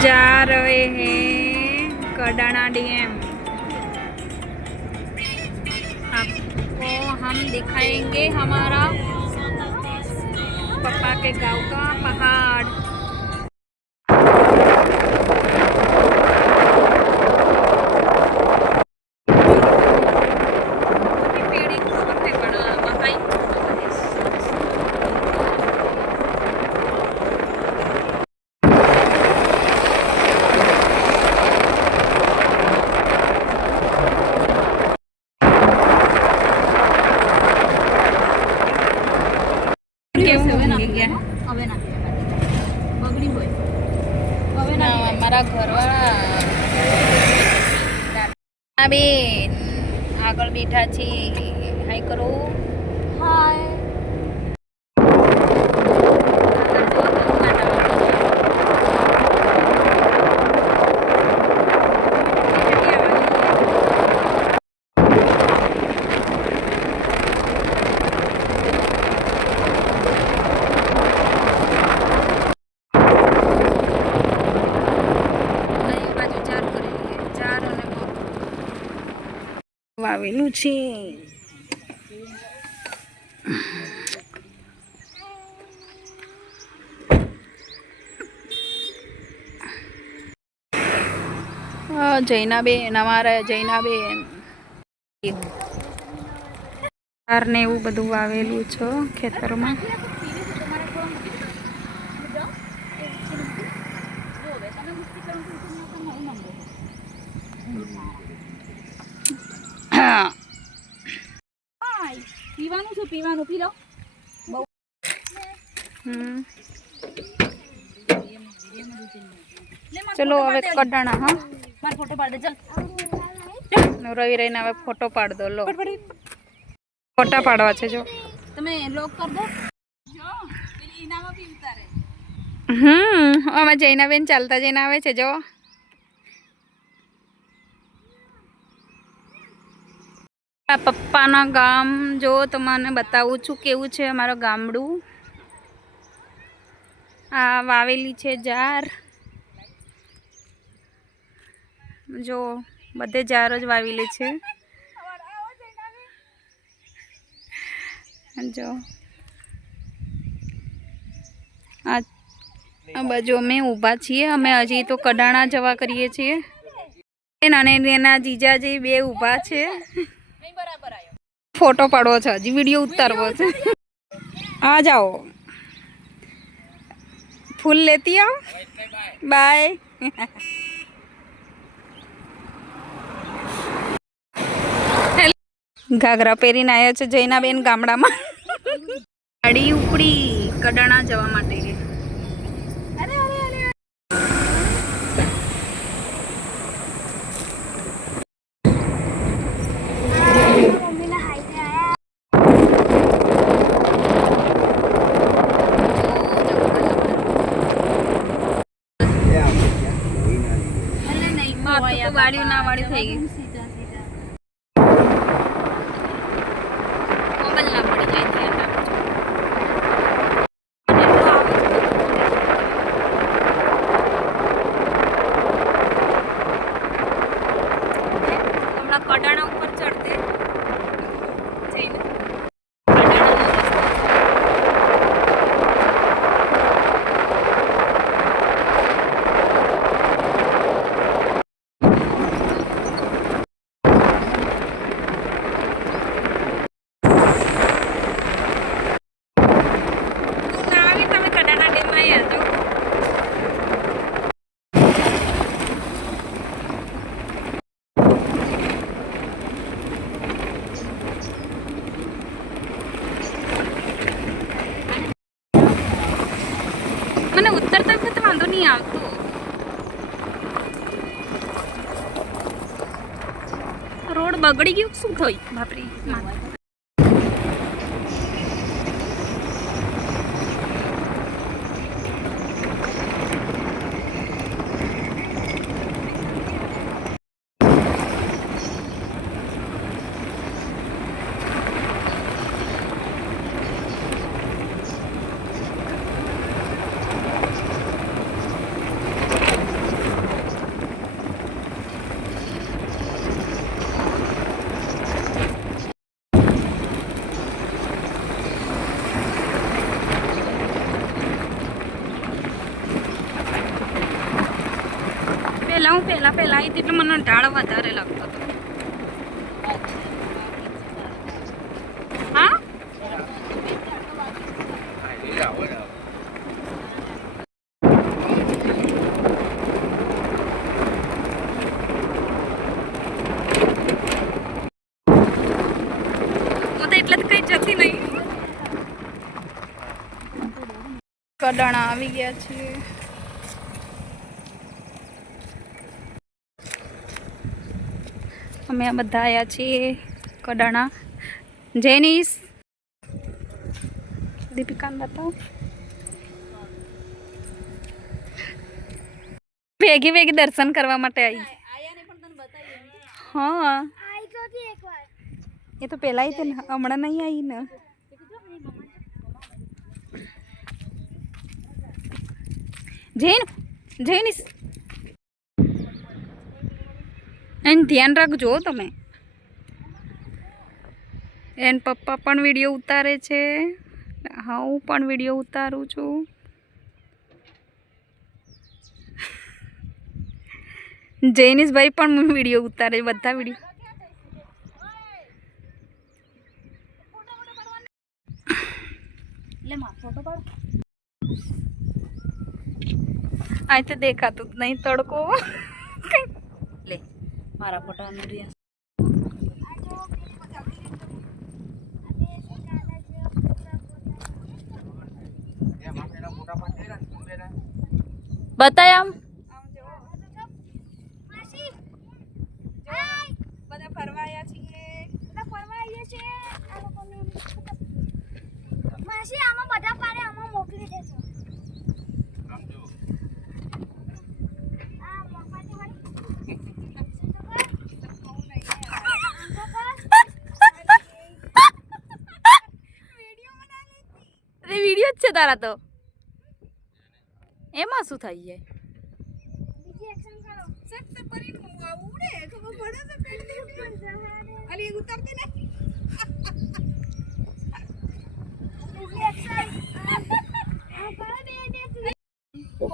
जा रहे हैं कडाना डीएम। आपको हम दिखाएँगे हमारा पापा के गाँव का पहाड़। ના, ના અમારા ઘરવાળા આ બેન આગળ બેઠા છે હાય કરો. હાય અહીં બાજુ ચાર કરેલી છે. ચાર અને મોર. વાવેલું છે જૈનાબેન અમારા જૈનાબેન ને એવું બધું વાવેલું છે ખેતરમાં પીવાનું છે પીવાનું પી લો. ચલો હવે કડાણા હા. માર ફોટો પાડે ચાલ રવિ રહીને હવે ફોટો પાડ દો લો. ફોટા પાડવા છે જો. તમે લોક કર દો. જો પેલી ઇનામાં પી ઉતારે. હમ અમે જૈના બેન ચાલતા જઈને આવે છે જો. આ પપ્પાના ગામ જો તમને બતાવું છું કેવું છે અમારું ગામડું. આ વાવેલી છે જાર. જો બધે જાર જ વાવેલી છે. જો. આ બાજુ અમે ઊભા છીએ. અમે હજી તો કડાણા જવા કરીએ છીએ. અને એના જીજાજી બે ઊભા છે. ફોટો પાડવો છે, હજી વીડિયો ઉતારવો છે. આ જાઓ. ફૂલ લેતી આવ. બાય. ઘાઘરા પહેરીને આવ્યા છે જૈનાબેન ગામડામાં. ગાડી ઉપડી, કડાણા જવા માટે માથું તો વાળ્યું ના વાળ્યું થઈ ગયું સીધા સીધા કોમલ ના પડી જાય ધ્યાન રાખજો હમણાં કડાણા ઉપર ચડતે જઈને કડાણાનો રસ્તો છે. તું ના આવી તમે કડાણા ડેમમાં આવ્યા છો મને ઉતરતા વખતે વાંધો નહીં આવતો. રોડ બગડી ગયું શું થયું? બાપરે પહેલાં હું પહેલાં પહેલાં આવી એટલે મને ઢાળ વધારે લાગતો હતો. હા? આવી ગયા છીએ અમે બધા આવ્યા છીએ કડાણા. જેનીસ. દીપિકાને બતાવો. ભેગી ભેગી દર્શન કરવા માટે આવી હા. એ તો પેલા હમણાં નહીં આવી ને. જૈન, જૈનિસ. એન ધ્યાન રાખજો તમે. એન પપ્પા પણ વીડિયો ઉતારે છે. હા હું પણ વીડિયો ઉતારું છું. જૈનિશભાઈ પણ વીડિયો ઉતારે બધા વીડિયો. આ તો દેખાતું નહીં તડકો. લે મારા ફોટા રહ્યા. બતાય આમ બધા ફરવા આવ્યા છીએ માસી આમાં બધા પાડે આમાં મોકલી દેજો આ મફાની વાળી. અરે વીડિયો જ છે તારા તો. એમાં શું થઈ જાય?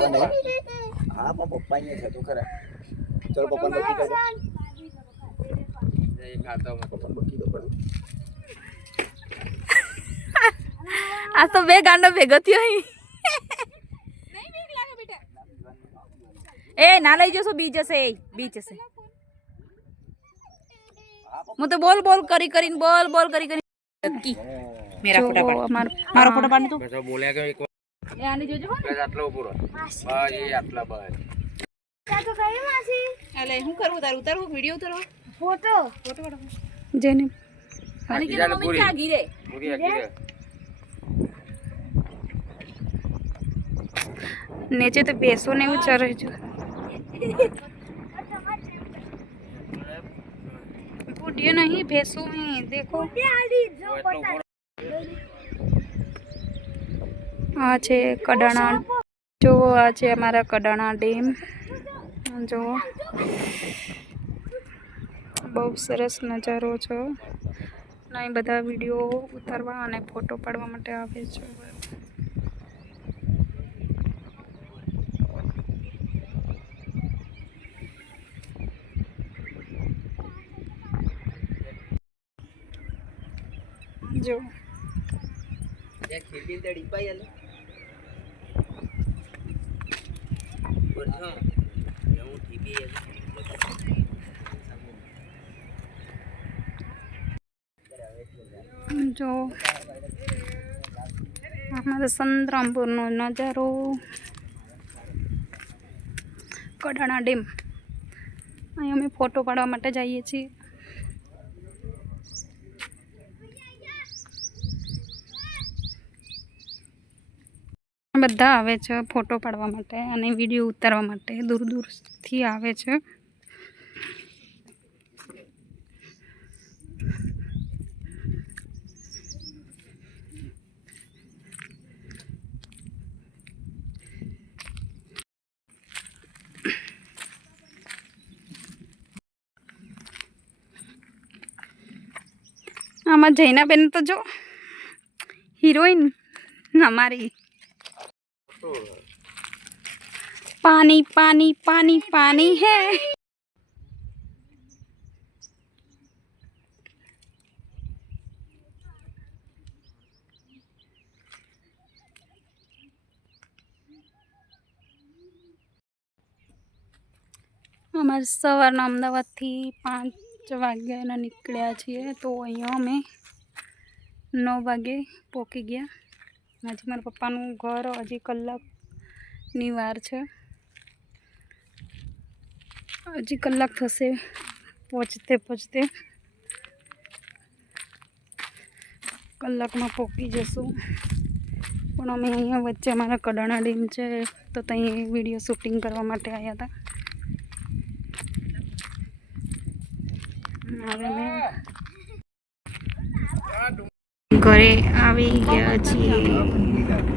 હા પણ પપ્પાને થતું ખરા. ચલો પપ્પા બકી દો પપ્પાને બકી દો આ તો બે ગાંડો ભેગો થયો એ ના લઈ જશો બી જશે એ બી જશે. હું તો બોલ બોલ કરી કરીને બોલ બોલ કરી કરી મેરા ફોટા પાડ. મારો ફોટો પાડ તું. પછી બોલ્યા કે એક એ આની જોજો બસ આટલો પૂરો બસ એ આટલા બસ. ત્યાં કઈ માસી અલે હું કરવું તારું? ઉતારવું વિડિયો ઉતારવો ફોટો. ફોટો પાડો. જેને આની કે મમ્મી પૂરી. ચા ગીરે. નીચે તો બેસો ને એવું ચરે છે. બુઢિયો નહીં, ભેંસો નહીં, દેખો. આ છે કડાણા, જુઓ, આ છે અમારા કડાણા ડેમ. જુઓ. બહુ સરસ નજારો છે. નહીં બધા વીડિયો ઉતારવા અને ફોટો પાડવા માટે આવે છે. જો. જો. અમારા સંતરામપુરનો નજારો. કડાણા ડેમ. અહીં અમે ફોટો પાડવા માટે જઈએ છીએ. બધા આવે છે ફોટો પાડવા માટે અને વીડિયો ઉતારવા માટે દૂર દૂરથી આવે છે. આમાં જૈનાબેન તો જો હિરોઈન અમારી पानी पानी पानी पानी है અમારે સવારના અમદાવાદથી પાંચ વાગ્યાના નીકળ્યા છીએ તો અહીંયા અમે નવ વાગે પહોંચી ગયા હજી મારા પપ્પાનું ઘર હજી કલાકની વાર છે. હજી કલાક થશે પહોંચતે પહોંચતે. કલાકમાં પહોંચી જશું. પણ અમે અહીંયા વચ્ચે અમારા કડાણા ડેમ છે, તો ત્યાં વીડિયો શૂટિંગ કરવા માટે આવ્યા હતા. હવે અમે ઘરે આવી ગયા છીએ.